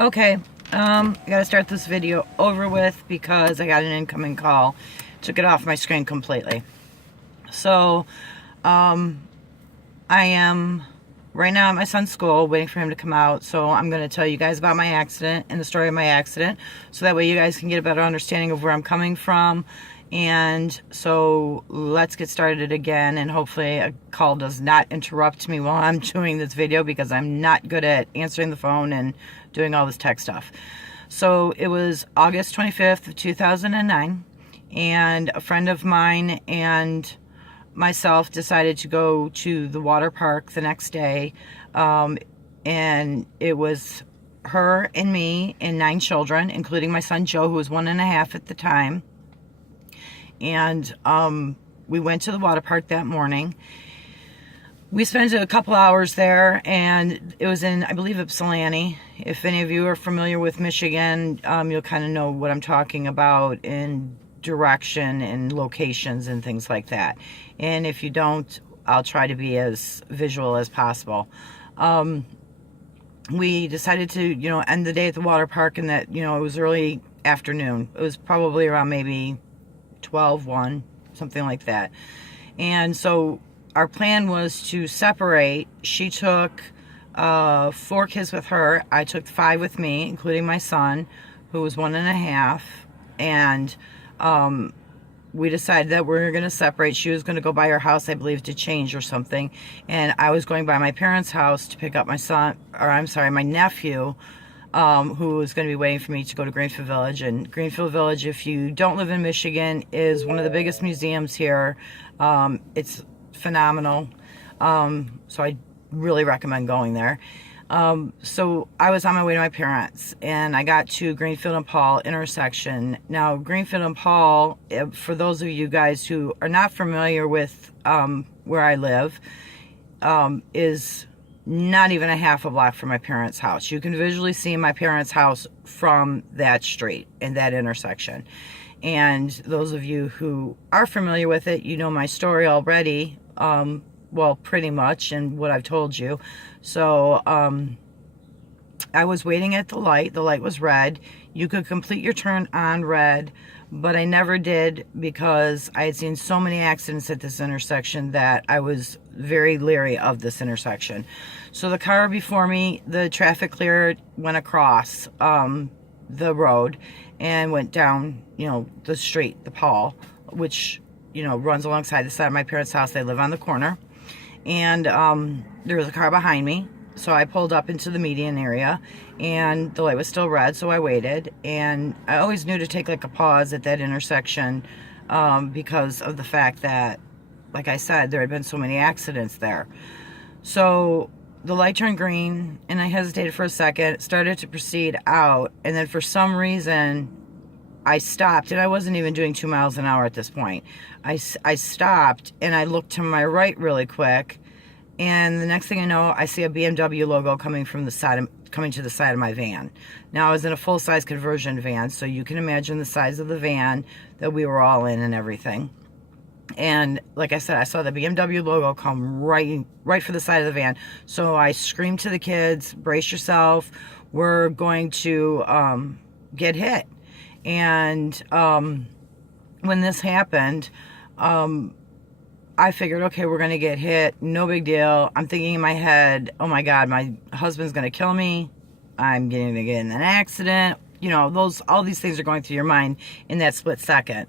Okay, I gotta start this video over with because I got an incoming call. Took it off my screen completely. So, I am right now at my son's school waiting for him to come out. So I'm gonna tell you guys about my accident and the story of my accident. So that way you guys can get a better understanding of where I'm coming from. And so let's get started again, and hopefully a call does not interrupt me while I'm doing this video because I'm not good at answering the phone and doing all this tech stuff. So it was August 25th of 2009, and a friend of mine and myself decided to go to the water park the next day, and it was her and me and 9 children, including my son Joe, who was 1.5 at the time. And we went to the water park that morning. We spent a couple hours there, and it was in, I believe, Ypsilanti. If any of you are familiar with Michigan, you'll kind of know what I'm talking about in direction and locations and things like that. And if you don't, I'll try to be as visual as possible. We decided to, end the day at the water park, and that, it was early afternoon. It was probably around maybe 12, 1, something like that. And so our plan was to separate. She took 4 kids with her. I took 5 with me, including my son, who was 1.5. And we decided that we were going to separate. She was going to go by her house, I believe, to change or something. And I was going by my parents' house to pick up my son, or I'm sorry, my nephew, who was going to be waiting for me to go to Greenfield Village. And Greenfield Village, if you don't live in Michigan, is one of the biggest museums here. It's phenomenal. So I really recommend going there. So I was on my way to my parents, and I got to Greenfield and Paul intersection. Now, Greenfield and Paul, for those of you guys who are not familiar with where I live, is not even a half a block from my parents' house. You can visually see my parents' house from that street and that intersection. And those of you who are familiar with it, you know my story already, well, pretty much, and what I've told you. So I was waiting at the light. The light was red. You could complete your turn on red, but I never did because I had seen so many accidents at this intersection that I was very leery of this intersection. So the car before me, the traffic cleared, went across the road and went down, the street, the Paul, which, runs alongside the side of my parents' house. They live on the corner. And there was a car behind me. So I pulled up into the median area, and the light was still red, so I waited. And I always knew to take like a pause at that intersection because of the fact that, like I said, there had been so many accidents there. So the light turned green, and I hesitated for a second. It started to proceed out, and then for some reason I stopped, and I wasn't even doing 2 miles an hour at this point. I stopped, and I looked to my right really quick. And the next thing I know, I see a BMW logo coming to the side of my van. Now, I was in a full-size conversion van, so you can imagine the size of the van that we were all in and everything. And like I said, I saw the BMW logo come right for the side of the van. So I screamed to the kids, "Brace yourself. We're going to get hit." And when this happened, I figured, okay, we're going to get hit. No big deal. I'm thinking in my head, oh my God, my husband's going to kill me. I'm going to get in an accident. All these things are going through your mind in that split second.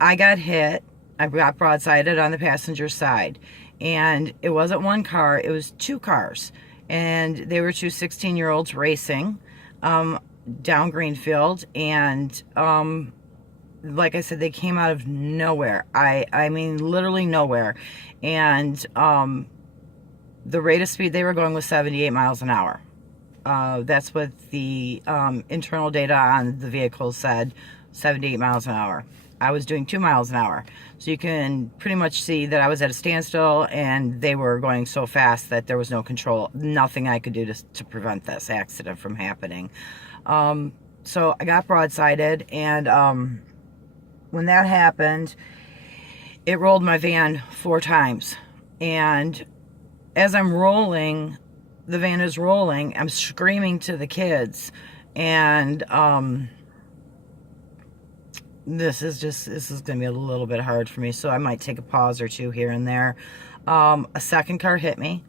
I got hit. I got broadsided on the passenger side. And it wasn't one car, it was 2 cars. And they were 2 16-year-olds racing down Greenfield. And like I said, they came out of nowhere. I mean, literally nowhere. And the rate of speed they were going was 78 miles an hour. That's what the internal data on the vehicle said, 78 miles an hour. I was doing 2 miles an hour. So you can pretty much see that I was at a standstill, and they were going so fast that there was no control, nothing I could do to prevent this accident from happening. So I got broadsided, and when that happened, it rolled my van 4 times. And as I'm rolling, the van is rolling, I'm screaming to the kids, and this is going to be a little bit hard for me, so I might take a pause or two here and there. A second car hit me,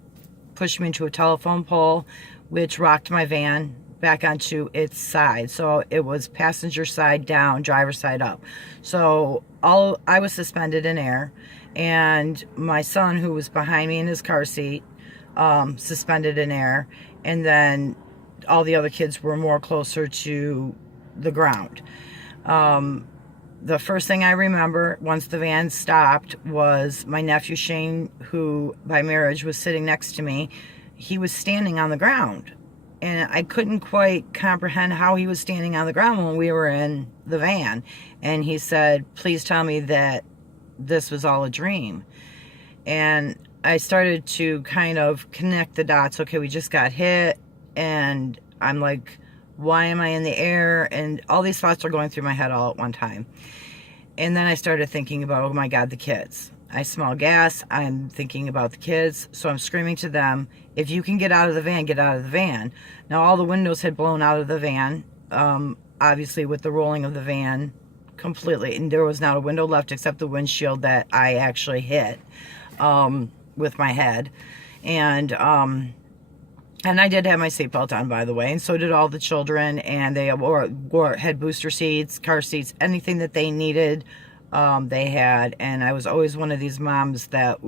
pushed me into a telephone pole, which rocked my van back onto its side. So it was passenger side down, driver side up. So I was suspended in air, and my son, who was behind me in his car seat, suspended in air, and then all the other kids were more closer to the ground. The first thing I remember once the van stopped was my nephew Shane, who by marriage was sitting next to me. He was standing on the ground, and I couldn't quite comprehend how he was standing on the ground when we were in the van. And he said, "Please tell me that this was all a dream." And I started to kind of connect the dots. Okay, we just got hit, and I'm like, why am I in the air? And all these thoughts are going through my head all at one time. And then I started thinking about, oh my God, the kids. I smell gas. I'm thinking about the kids. So I'm screaming to them, if you can get out of the van, get out of the van. Now, all the windows had blown out of the van, obviously with the rolling of the van completely. And there was not a window left except the windshield that I actually hit with my head. And I did have my seatbelt on, by the way, and so did all the children, and they had booster seats, car seats, anything that they needed, they had. And I was always one of these moms that,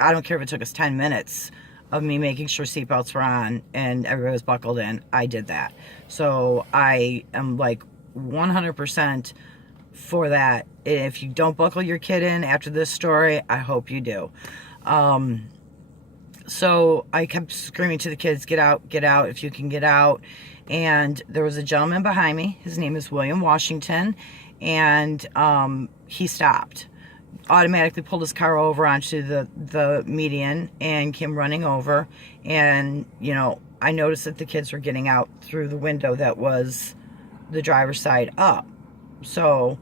I don't care if it took us 10 minutes of me making sure seatbelts were on and everybody was buckled in, I did that. So I am like 100% for that. If you don't buckle your kid in after this story, I hope you do. So I kept screaming to the kids, get out, if you can get out. And there was a gentleman behind me. His name is William Washington. And he stopped, automatically pulled his car over onto the median and came running over. And, you know, I noticed that the kids were getting out through the window that was the driver's side up. So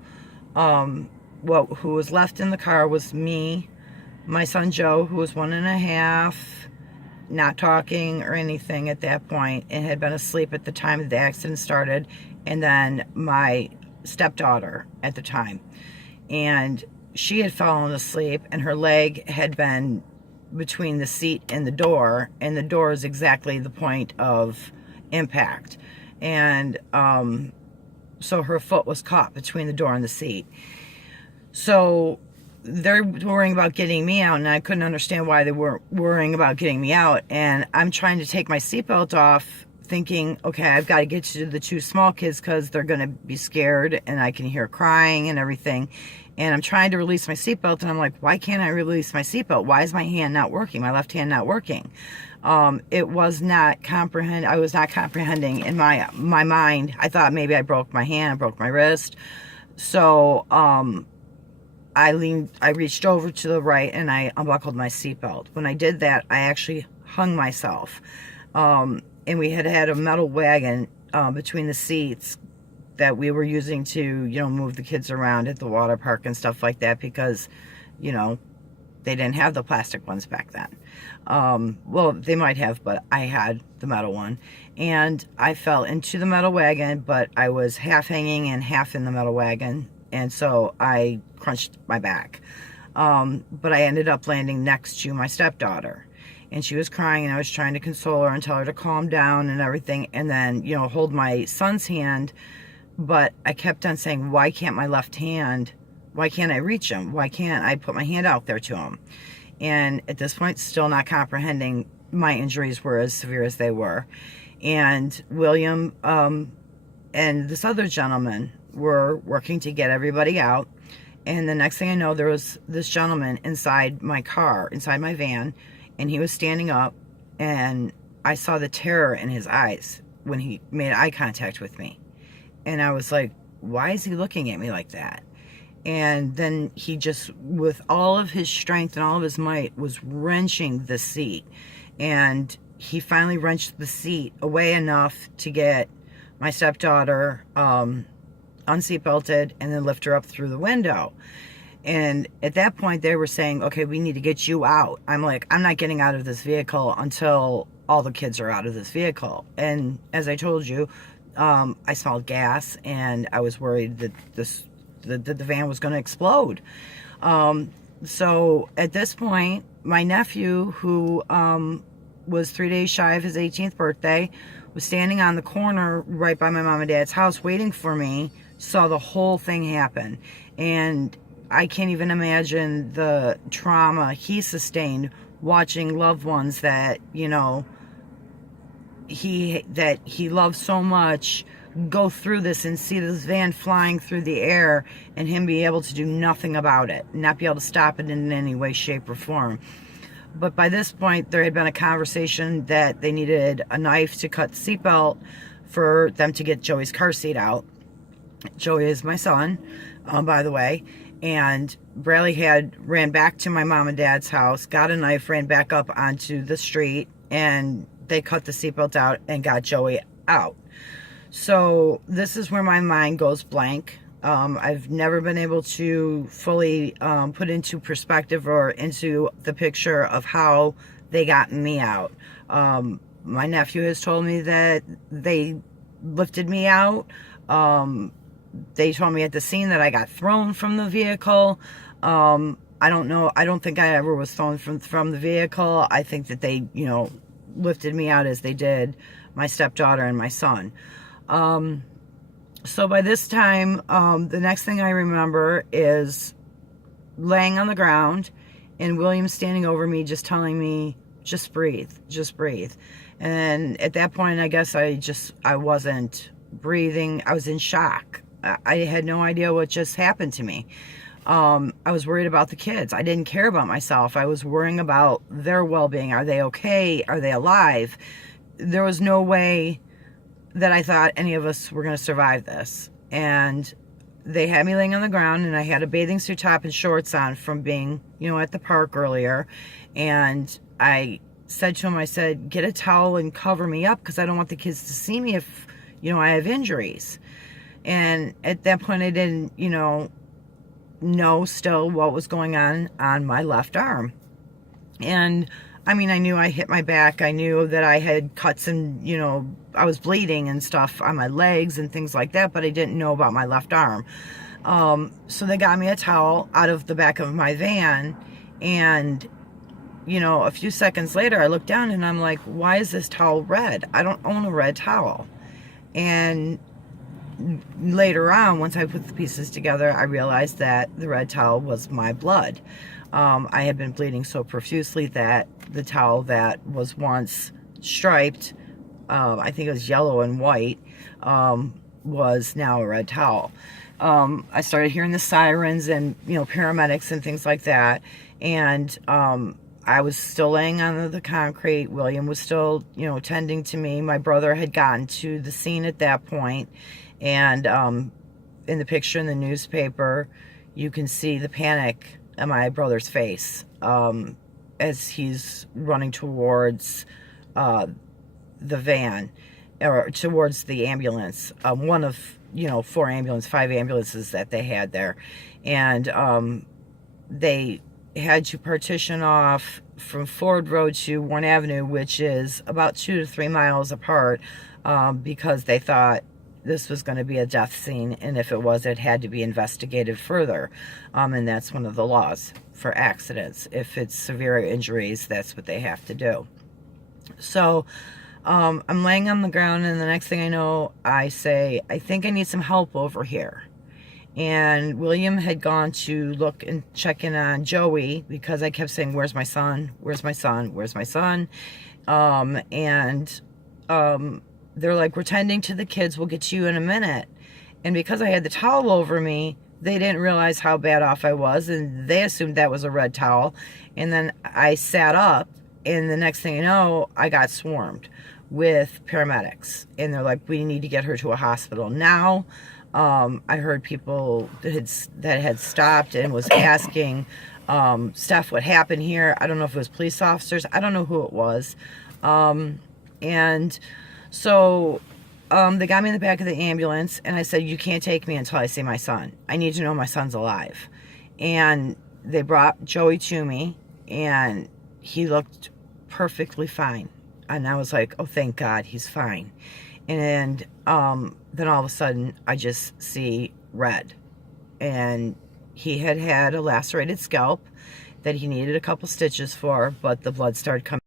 who was left in the car was me, my son Joe, who was 1.5, not talking or anything at that point, and had been asleep at the time that the accident started, and then my stepdaughter at the time. And she had fallen asleep, and her leg had been between the seat and the door is exactly the point of impact. And so her foot was caught between the door and the seat. So they're worrying about getting me out, and I couldn't understand why they weren't worrying about getting me out. And I'm trying to take my seatbelt off, thinking, okay, I've got to get to the two small kids because they're going to be scared, and I can hear crying and everything. And I'm trying to release my seatbelt, and I'm like, why can't I release my seatbelt? Why is my hand not working? My left hand not working? It was not I was not comprehending in my mind. I thought maybe I broke my hand, I broke my wrist. So, I reached over to the right and I unbuckled my seatbelt. When I did that, I actually hung myself. And we had a metal wagon between the seats that we were using to, you know, move the kids around at the water park and stuff like that, because, you know, they didn't have the plastic ones back then. Well, they might have, but I had the metal one. And I fell into the metal wagon, but I was half hanging and half in the metal wagon. And so I crunched my back. But I ended up landing next to my stepdaughter. And she was crying, and I was trying to console her and tell her to calm down and everything. And then, you know, hold my son's hand. But I kept on saying, why can't my left hand, why can't I reach him? Why can't I put my hand out there to him? And at this point, still not comprehending my injuries were as severe as they were. And William and this other gentleman were working to get everybody out. And the next thing I know, there was this gentleman inside my car, inside my van, and he was standing up, and I saw the terror in his eyes when he made eye contact with me. And I was like, why is he looking at me like that? And then he just, with all of his strength and all of his might, was wrenching the seat. And he finally wrenched the seat away enough to get my stepdaughter unseatbelted and then lift her up through the window. And at that point, they were saying, okay, we need to get you out. I'm like, I'm not getting out of this vehicle until all the kids are out of this vehicle. And as I told you, I smelled gas, and I was worried that the van was going to explode. So at this point, my nephew, who was 3 days shy of his 18th birthday, was standing on the corner right by my mom and dad's house waiting for me, saw the whole thing happen. And I can't even imagine the trauma he sustained watching loved ones that, you know, he loved so much go through this and see this van flying through the air and him be able to do nothing about it, not be able to stop it in any way, shape, or form. But by this point, there had been a conversation that they needed a knife to cut the seatbelt for them to get Joey's car seat out. Joey is my son, by the way. And Bradley had ran back to my mom and dad's house, got a knife, ran back up onto the street, and they cut the seatbelt out and got Joey out. So this is where my mind goes blank. I've never been able to fully put into perspective or into the picture of how they got me out. My nephew has told me that they lifted me out. They told me at the scene that I got thrown from the vehicle. I don't know. I don't think I ever was thrown from the vehicle. I think that they, you know, lifted me out as they did my stepdaughter and my son. So by this time, the next thing I remember is laying on the ground and William standing over me, just telling me, just breathe, just breathe. And at that point, I guess I wasn't breathing. I was in shock. I had no idea what just happened to me. I was worried about the kids. I didn't care about myself. I was worrying about their well-being. Are they okay? Are they alive? There was no way that I thought any of us were going to survive this. And they had me laying on the ground, and I had a bathing suit top and shorts on from being, you know, at the park earlier. And I said to him, I said, get a towel and cover me up because I don't want the kids to see me if, you know, I have injuries. And at that point, I didn't, you know still what was going on my left arm. And I mean, I knew I hit my back. I knew that I had cuts and, you know, I was bleeding and stuff on my legs and things like that, but I didn't know about my left arm. So they got me a towel out of the back of my van, and, you know, a few seconds later, I looked down and I'm like, why is this towel red? I don't own a red towel. And later on, once I put the pieces together, I realized that the red towel was my blood. I had been bleeding so profusely that the towel that was once striped, I think it was yellow and white, was now a red towel. I started hearing the sirens and, you know, paramedics and things like that. And I was still laying on the concrete. William was still, you know, tending to me. My brother had gotten to the scene at that point. And in the picture in the newspaper, you can see the panic on my brother's face as he's running towards the van, or towards the ambulance, one of, you know, 5 ambulances that they had there. And they had to partition off from Ford Road to Warren Avenue, which is about 2 to 3 miles apart, because they thought this was going to be a death scene, and if it was, it had to be investigated further. And that's one of the laws for accidents. If it's severe injuries, that's what they have to do. So I'm laying on the ground, and the next thing I know, I say, I think I need some help over here. And William had gone to look and check in on Joey, because I kept saying, where's my son? Where's my son? Where's my son? They're like, we're tending to the kids. We'll get to you in a minute. And because I had the towel over me, they didn't realize how bad off I was, and they assumed that was a red towel. And then I sat up, and the next thing you know, I got swarmed with paramedics. And they're like, we need to get her to a hospital now. I heard people that had stopped and was asking, Steph, what happened here? I don't know if it was police officers. I don't know who it was. So they got me in the back of the ambulance, and I said, you can't take me until I see my son. I need to know my son's alive. And they brought Joey to me, and he looked perfectly fine. And I was like, oh, thank God, he's fine. And then all of a sudden, I just see red. And he had a lacerated scalp that he needed a couple stitches for, but the blood started coming.